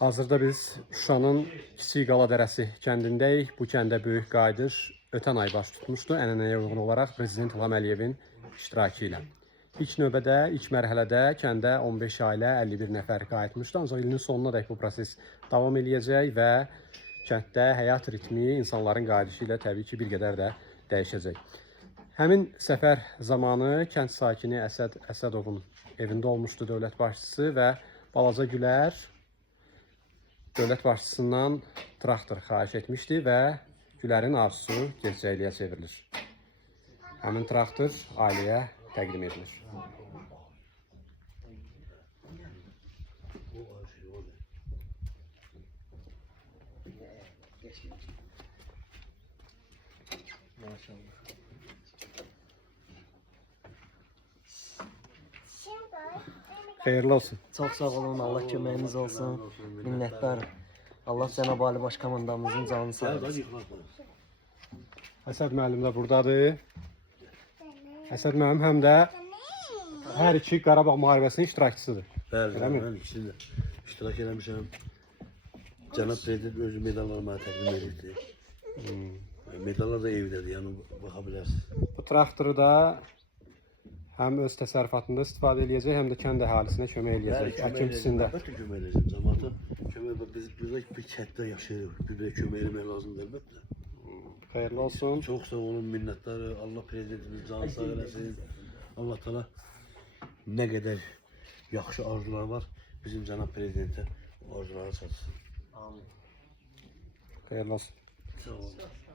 Hazırda biz Şuşanın Kiçik Qaladərəsi kəndindəyik. Bu kəndə böyük qayıdış ötən ay baş tutmuşdu, ənənəyə uyğun olaraq Prezident İlham Əliyevin iştirakı ilə. İlk növbədə, ilk mərhələdə kəndə 15 ailə, 51 nəfər qayıtmışdı. Ancaq ilin sonunadək bu proses davam eləyəcək və kənddə həyat ritmi insanların qayıdışı ilə təbii ki, bir qədər də dəyişəcək. Həmin səfər zamanı kənd sakini Əsəd Əsədovun evində olmuşdu dövlət başçısı və Balaca Gülər dövlət başçısından traktor xahiş etmişdi və Gülərin arzusu gerçəkliyə çevrilir. Həmin traktor ailəyə təqdim edilir. Xeyirli olsun. Çok sağ olun, Allah köməyiniz olsun, minnətdarım. Allah Cənab Ali Baş Komandamızın canını sağ olsun. Əsəd müəllim də buradadır. Əsəd müəllim həm də hər iki Qarabağ müharibəsinin iştirakçısıdır. Bəli, mən ikisini də iştirak eləmişəm. Cənab Prezident özü medalları mənə təqdim edirdi. Medallar da evdədir, yəni baxa bilərsiniz. Bu traktoru da həm öz təsərrüfatında istifadə edəcək, həm də kənd əhalisinə kömək edəcək. Əkinçisində. Əlbəttə kömək edəcəm cəmaata. Biz burada bir kənddə yaşayırıq. Bir də kömək eləmək lazımdır əlbəttə. Xeyirli olsun. Çox sağ olun, minnətdarı. Allah Prezidentimiz canı sağ eləsin. Allah təala nə qədər yaxşı arzular var, bizim cənab Prezidentə arzuları çatsın. Amin. Xeyirli olsun. Sağ olun.